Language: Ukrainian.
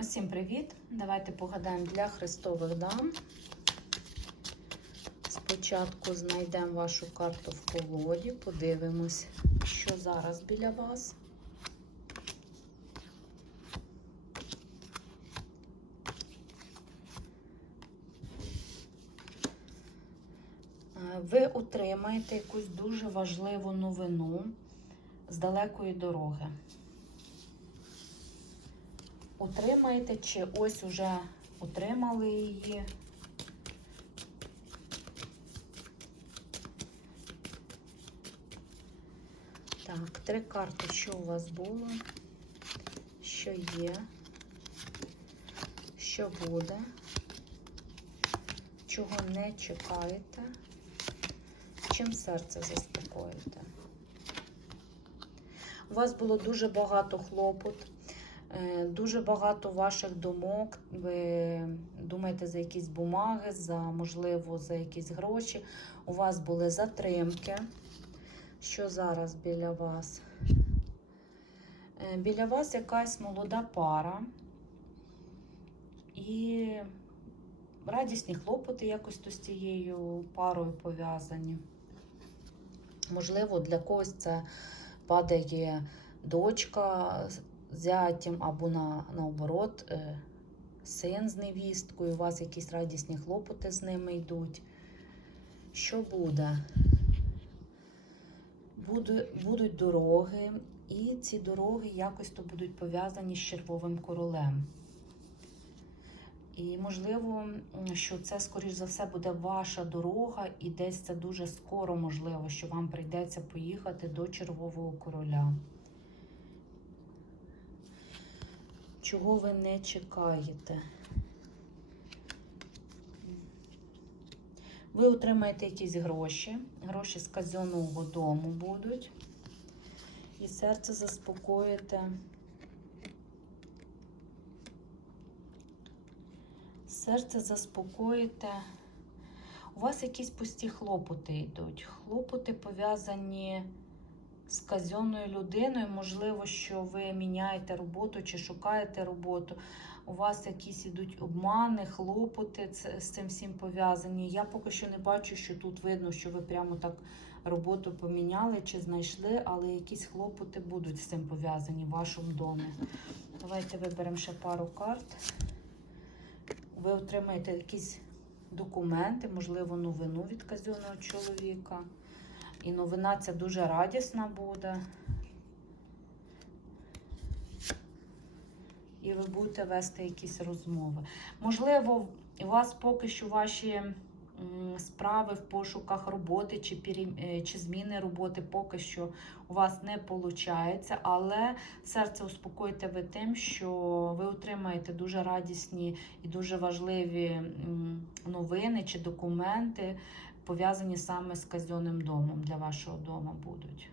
Усім привіт! Давайте погадаємо для Христових дам. Спочатку знайдемо вашу карту в колоді, подивимось, що зараз біля вас. Е, Ви отримаєте якусь дуже важливу новину з далекої дороги. Утримаєте, чи ось уже отримали її. Так, три карти, що у вас було, що є, що буде, чого не чекаєте, чим серце заспокоїте. У вас було дуже багато хлопот. Е, Дуже багато ваших думок. Ви думаєте за якісь бумаги, за, можливо, за якісь гроші. У вас були затримки. Що зараз біля вас? Е, Біля вас якась молода пара. І радісні хлопоти якось то з цією парою пов'язані. Можливо, для когось це падає дочка зятям або на, наоборот е, син з невісткою, у вас якісь радісні хлопоти з ними йдуть. Що буде? Будуть дороги, і ці дороги якось то будуть пов'язані з червовим королем. І можливо, що це, скоріш за все, буде ваша дорога, і десь це дуже скоро можливо, що вам прийдеться поїхати до червового короля. Чого ви не чекаєте. Ви отримаєте якісь гроші, гроші з казенного дому будуть. І серце заспокоїте. Серце заспокоїте. У вас якісь пусті хлопоти йдуть. Хлопоти пов'язані з казенною людиною, можливо, що ви міняєте роботу чи шукаєте роботу. У вас якісь ідуть обмани, хлопоти з цим всім пов'язані. Я поки що не бачу, що тут видно, що ви прямо так роботу поміняли чи знайшли, але якісь хлопоти будуть з цим пов'язані в вашому домі. Давайте виберемо ще пару карт. Ви отримаєте якісь документи, можливо, новину від казенного чоловіка. І новина ця дуже радісна буде. І ви будете вести якісь розмови. Можливо, у вас поки що ваші справи в пошуках роботи чи, е, чи зміни роботи поки що у вас не виходить, але серце успокоїте ви тим, що ви отримаєте дуже радісні і дуже важливі новини чи документи пов'язані саме з казенним домом для вашого дому будуть.